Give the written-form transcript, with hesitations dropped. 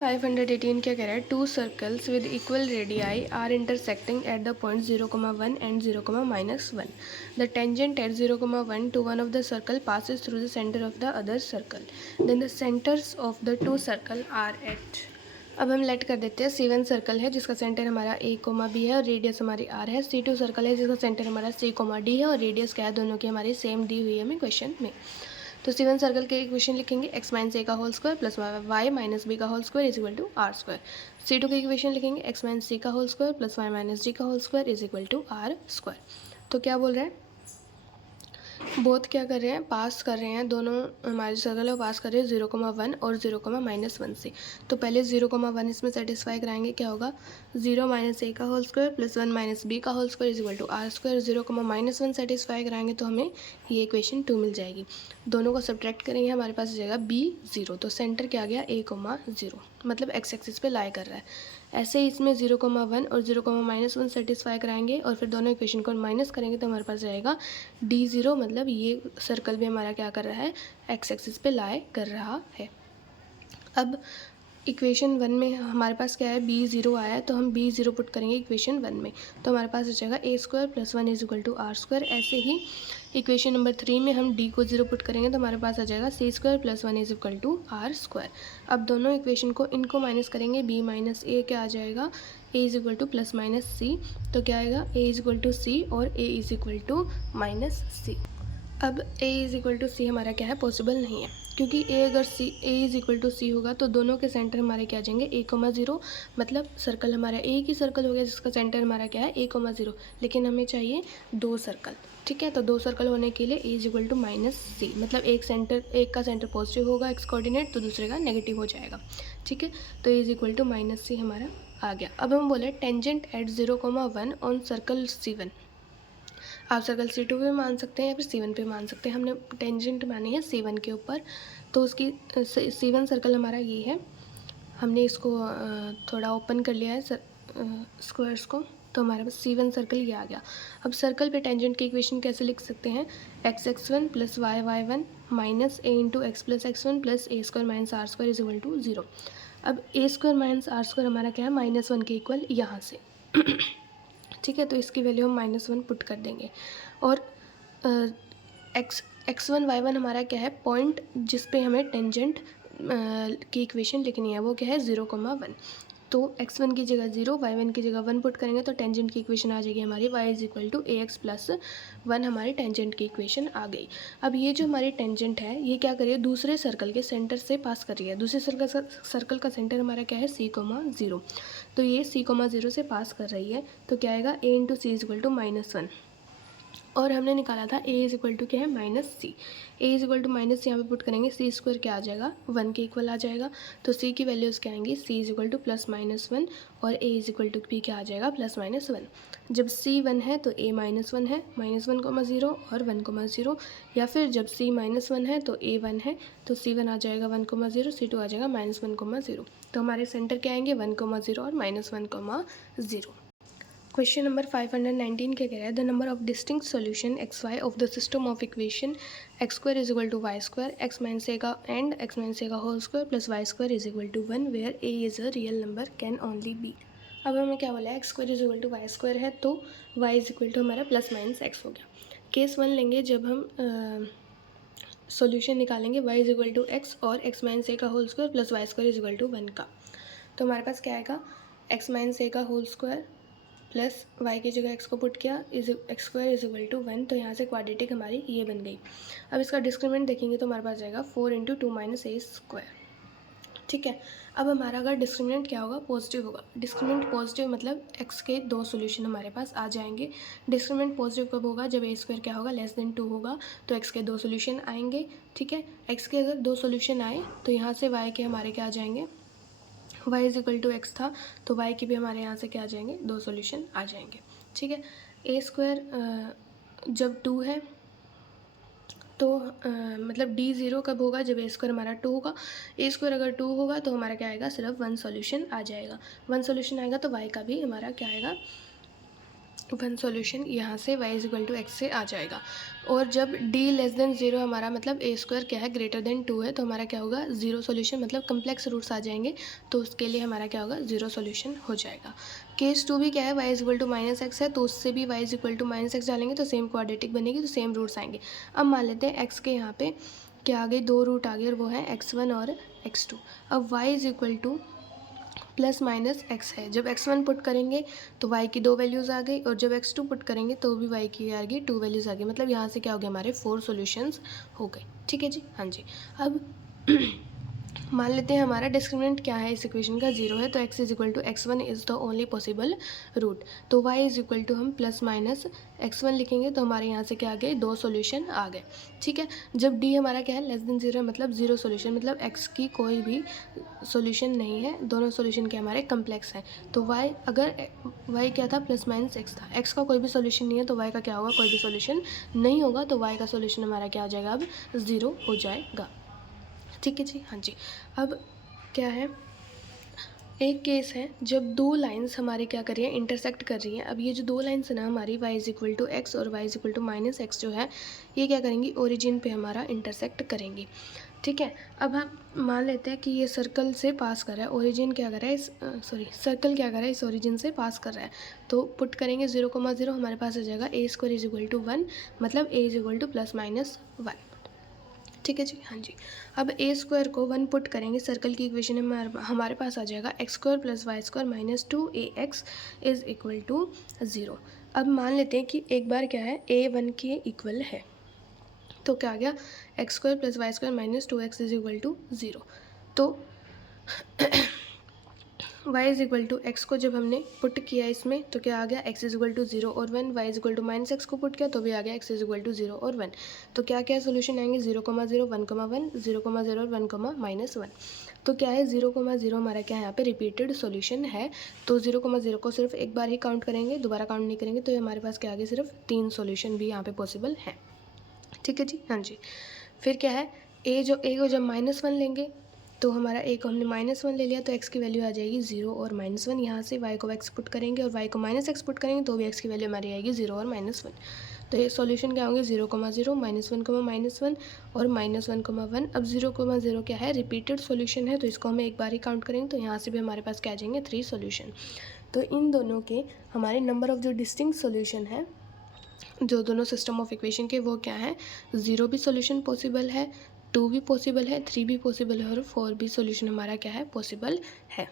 518 क्या कह रहा है, two circles with equal radii are intersecting at the point 0,1 and 0,-1. The tangent at 0,1 to one of the circle passes through the centre of the other circle. Then the centres of the two circle are at. अब हम late कर देते हैं C1 circle है जिसका centre हमारा A, B है और रेडियस हमारी R है. C2 सर्कल है जिसका सेंटर हमारा C, D है और रेडियस क्या है, दोनों की हमारी सेम दी हुई है हमें क्वेश्चन में. तो C1 सर्कल के इक्वेशन लिखेंगे x माइनस a का whole square plus y minus b का whole square is equal to R square. C2 के इक्वेशन लिखेंगे x माइनस c का whole square plus y minus d का whole square is equal to R square. तो क्या बोल रहे हैं, बोथ क्या कर रहे हैं, पास कर रहे हैं, दोनों हमारे सर्कल है पास कर रहे हैं 0,1 और 0,-1 से. तो पहले 0,1 इसमें सेटिस्फाई कराएंगे, क्या होगा 0 माइनस a का whole square plus 1 minus b का whole square is equal to R square. 0,-1 satisfy कराएंगे तो हमें ये इक्वेशन 2 मिल जाएगी. दोनों को सब्ट्रैक्ट करेंगे, हमारे पास आ जाएगा b 0. तो सेंटर क्या आ गया A,0 मतलब x एक्सिस पे लाई कर रहा है. ऐसे ही इसमें 0,1 और 0,-1 सेटिस्फाई कराएंगे और फिर दोनों इक्वेशन को माइनस करेंगे तो हमारे पास जाएगा D0, मतलब ये सर्कल भी हमारा क्या कर रहा है, x एक्सिस पे लाई कर रहा है. अब इक्वेशन 1 में हमारे पास क्या है, B0 आया है तो हम B0 पुट करेंगे इक्वेशन 1 में, तो हमारे पास आ जाएगा A² plus 1 is equal to R square. ऐसे ही इक्वेशन नंबर 3 में हम D को 0 पुट करेंगे तो हमारे पास आ जाएगा C² plus 1 is equal to R square. अब दोनों इक्वेशन को इनको माइनस करेंगे, B माइनस A क्या आ जाएगा, A is equal to plus minus C. तो क्या आएगा, A is equal to C और A is equal to minus C. अब A is equal to C हमारा क्या है, पॉसिबल नहीं है, क्योंकि अगर A is equal to C होगा तो दोनों के सेंटर हमारे क्या आ जाएंगे A,0, मतलब सर्कल हमारा एक ही सर्कल हो गया जिसका सेंटर हमारा क्या है A,0. लेकिन हमें चाहिए 2 सर्कल, ठीक है. तो 2 सर्कल होने के लिए A is equal to minus C, मतलब एक का सेंटर पॉजिटिव होगा x कोऑर्डिनेट तो दूसरे का नेगेटिव हो जाएगा, ठीक है. तो A is equal to minus C हमारा आ गया. अब हम बोले tangent at 0,1 on circle C1. आप सर्कल C2 पे मान सकते हैं या फिर C1 पे मान सकते हैं. हमने टेंजेंट मानी है C1 के ऊपर, तो उसकी C1 सर्कल हमारा ये है. हमने इसको थोड़ा ओपन कर लिया है स्क्वायर्स को, तो हमारे पास C1 सर्कल ये आ गया. अब सर्कल पे टेंजेंट की इक्वेशन कैसे लिख सकते हैं, x(x1) plus y(y1) minus a into x plus x1 plus a² minus R square is equal to 0. अब a² माइनस आर स्क्वायर हमारा क्या है, -1 के इक्वल यहाँ से ठीक है. तो इसकी वैल्यू हम -1 पुट कर देंगे और x1 y1 हमारा क्या है, पॉइंट जिस पे हमें टेंजेंट की इक्वेशन लिखनी है वो क्या है 0,1. तो x1 की जगह 0, y1 की जगह 1 पुट करेंगे तो टेंजेंट की इक्वेशन आ जाएगी हमारी y is equal to ax plus 1. हमारी टेंजेंट की इक्वेशन आ गई. अब ये जो हमारी टेंजेंट है ये क्या करिए, दूसरे सर्कल के सेंटर से पास कर रही है. दूसरे सर्कल का सेंटर हमारा क्या है C,0. तो ये C,0 से पास कर रही है, तो क्या आएगा a into C is equal to -1. और हमने निकाला था a इज इक्वल टू क्या है, -c. a is equal to minus यहाँ पे पुट करेंगे, C² क्या आ जाएगा 1 के इक्वल आ जाएगा. तो c की वैल्यूज़ क्या आएंगी, c is equal to plus -1 और a इज इक्वल टू भी क्या आ जाएगा +-1. जब c 1 है तो a -1 है, -1,0 और 1,0. या फिर जब c -1 है तो a 1 है, तो c1 आ जाएगा 1,0, c2 आ जाएगा -1,0. तो हमारे सेंटर क्या आएंगे 1,0 और -1,0. क्वेश्चन नंबर 519 क्या कह रहा है, the number of distinct solution X Y of the system of equation x² is equal to Y square x minus A का एंड x माइनस ए का whole square plus y² is equal to 1 where a is a real number can only be. अब हमें क्या बोला है, x² is equal to Y square है तो y is equal to हमारा +-x हो गया. केस 1 लेंगे जब हम सॉल्यूशन निकालेंगे y is equal to x और x माइनस ए का whole square plus y² is equal to 1 का. तो हमारे पास क्या आएगा, x माइनस ए का होल स्क्वायर प्लस y की जगह x को पुट किया x² इज इक्वल टू 1. तो यहाँ से क्वाड्रेटिक हमारी ये बन गई. अब इसका डिस्क्रिमिनेंट देखेंगे तो हमारे पास जाएगा 4 इंटू 2 माइनस a², ठीक है. अब हमारा अगर डिस्क्रिमिनेंट क्या होगा, पॉजिटिव होगा. डिस्क्रिमिनेंट पॉजिटिव मतलब x के 2 सोल्यूशन हमारे पास आ जाएंगे. डिस्क्रिमिनेंट पॉजिटिव कब होगा, जब a² क्या होगा <2 होगा, तो x के 2 सोल्यूशन आएंगे, ठीक है. x के अगर 2 सोल्यूशन आए तो यहाँ से y के हमारे क्या आ जाएंगे, y is equal to x था तो y के भी हमारे यहाँ से क्या आ जाएंगे, 2 सोल्यूशन आ जाएंगे, ठीक है. a² जब 2 है तो मतलब D0 कब होगा, जब a² हमारा 2 होगा. a² अगर 2 होगा तो हमारा क्या आएगा, सिर्फ 1 सोल्यूशन आ जाएगा. 1 सोल्यूशन आएगा तो y का भी हमारा क्या आएगा, वन सॉल्यूशन यहाँ से y is equal to x से आ जाएगा। और जब d लेस देन ज़ीरो हमारा मतलब a स्क्वायर क्या है ग्रेटर देन 2 है, तो हमारा क्या होगा ज़ीरो सॉल्यूशन, मतलब कम्प्लेक्स रूट्स आ जाएंगे, तो उसके लिए हमारा क्या होगा ज़ीरो सॉल्यूशन हो जाएगा। केस 2 भी क्या है, y is equal to minus x है, तो उससे भी y is equal to minus x डालेंगे तो सेम क्वाड्रेटिक बनेगी, तो सेम रूट्स आएंगे। अब मान लेते हैं x के यहाँ पे क्या आ गए, दो रूट आ गए और वो है x1 और x2। अब y is equal to plus minus x है, जब x1 पुट करेंगे तो y की दो वैल्यूज़ आ गई, और जब x2 पुट करेंगे तो भी y की आ गई टू वैल्यूज़ आ गई, मतलब यहाँ से क्या हो गया हमारे 4 सॉल्यूशंस हो गए। ठीक है जी, हाँ जी। अब मान लेते हैं हमारा डिस्क्रिमिनेंट क्या है इस इक्वेशन का, जीरो है, तो x is equal to x1 is the only possible root, तो y इज इक्वल टू हम प्लस माइनस x1 लिखेंगे, तो हमारे यहाँ से क्या आ गए, दो सॉल्यूशन आ गए। ठीक है, जब d हमारा क्या है लेस देन जीरो है, मतलब जीरो सॉल्यूशन, मतलब x की कोई भी सॉल्यूशन नहीं है, दोनों सॉल्यूशन के हमारे कम्प्लेक्स हैं, तो y अगर y क्या था प्लस माइनस x था, x का कोई भी सॉल्यूशन नहीं है तो y का क्या होगा, कोई भी सॉल्यूशन नहीं होगा, तो y का सॉल्यूशन हमारा क्या हो जाएगा, अब ज़ीरो हो जाएगा। ठीक है जी, हाँ जी। अब क्या है, एक केस है जब दो लाइंस हमारी क्या कर रही हैं, इंटरसेक्ट कर रही हैं। अब ये जो दो लाइंस है ना हमारी, y is equal to x और y is equal to minus x जो है, ये क्या करेंगी, ओरिजिन पे हमारा इंटरसेक्ट करेंगी। ठीक है, अब हम मान लेते हैं कि ये सर्कल से पास कर रहा है, ओरिजिन क्या कर रहा है इस सर्कल क्या कर रहा है, इस ओरिजिन से पास कर रहा है, तो पुट करेंगे 0,0, हमारे पास आ जाएगा a square is equal to 1, मतलब a is equal to plus minus 1। ठीक है जी, हाँ जी। अब ए स्क्वायर को 1 पुट करेंगे, सर्कल की इक्वेशन में हमारे पास आ जाएगा x square plus y square minus 2ax is equal to 0। अब मान लेते हैं कि एक बार क्या है a 1 के इक्वल है, तो क्या आ गया, x square plus y square minus 2x is equal to 0। तो y is equal to x को जब हमने पुट किया इसमें, तो क्या आ गया, x इज इक्वल टू 0 और 1, y is equal to minus x को पुट किया तो भी आ गया x इज इक्वल टू 0 और 1। तो क्या क्या सोल्यूशन आएंगे, 0,0 1,1 0,0 और 1, माइनस 1। तो क्या है 0,0 हमारा क्या है यहाँ पे रिपीटेड सोल्यूशन है, तो 0,0 को सिर्फ एक बार ही काउंट करेंगे, दोबारा काउंट नहीं करेंगे, तो हमारे पास क्या आ गया, सिर्फ 3 सोल्यूशन भी यहाँ पे पॉसिबल है। ठीक है जी, हाँ जी। फिर क्या है, a को जब -1 लेंगे, तो हमारा a को हमने -1 ले लिया, तो x की वैल्यू आ जाएगी 0 और -1। यहाँ से y को x पुट करेंगे और y को -x पुट करेंगे, तो भी x की वैल्यू हमारी आएगी 0 और -1। तो ये सॉल्यूशन क्या होंगे, 0,0 -1, और -1,1। अब 0,0 क्या है, रिपीटेड सॉल्यूशन है, तो इसको हमें एक बार ही काउंट करेंगे, तो यहाँ से भी हमारे पास क्या आ जाएंगे, 3 सॉल्यूशन। तो इन दोनों के हमारे नंबर ऑफ जो डिस्टिंक्ट सॉल्यूशन है, जो दोनों सिस्टम ऑफ इक्वेशन के, वो क्या है, 0 भी सॉल्यूशन पॉसिबल है, 2 भी पॉसिबल है, 3 भी पॉसिबल है, और 4 भी सॉल्यूशन हमारा क्या है, पॉसिबल है।